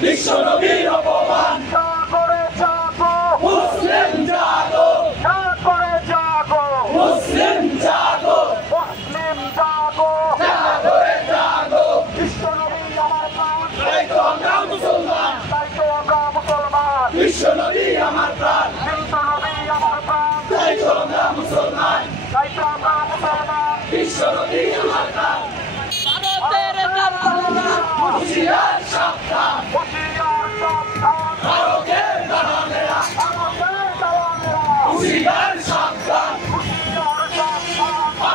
বিশ্বনবীর অপমান করে জাগো মুসলিম জাগো করে জাগো মুসলিম জাগো মুসলিম জাগো জাগরে জাগো বিশ্বনবী আমার প্রাণ তাই তো আমরা মুসলমান তাই তো আমরা মুসলমান বিশ্বনবী আমার প্রাণ বিশ্বনবী আমার প্রাণ তাই তো আমরা মুসলমান তাই তো আমরা মুসলমান বিশ্বনবী আমার প্রাণ ভারতের কারখানা হুঁশিয়ার সাবধান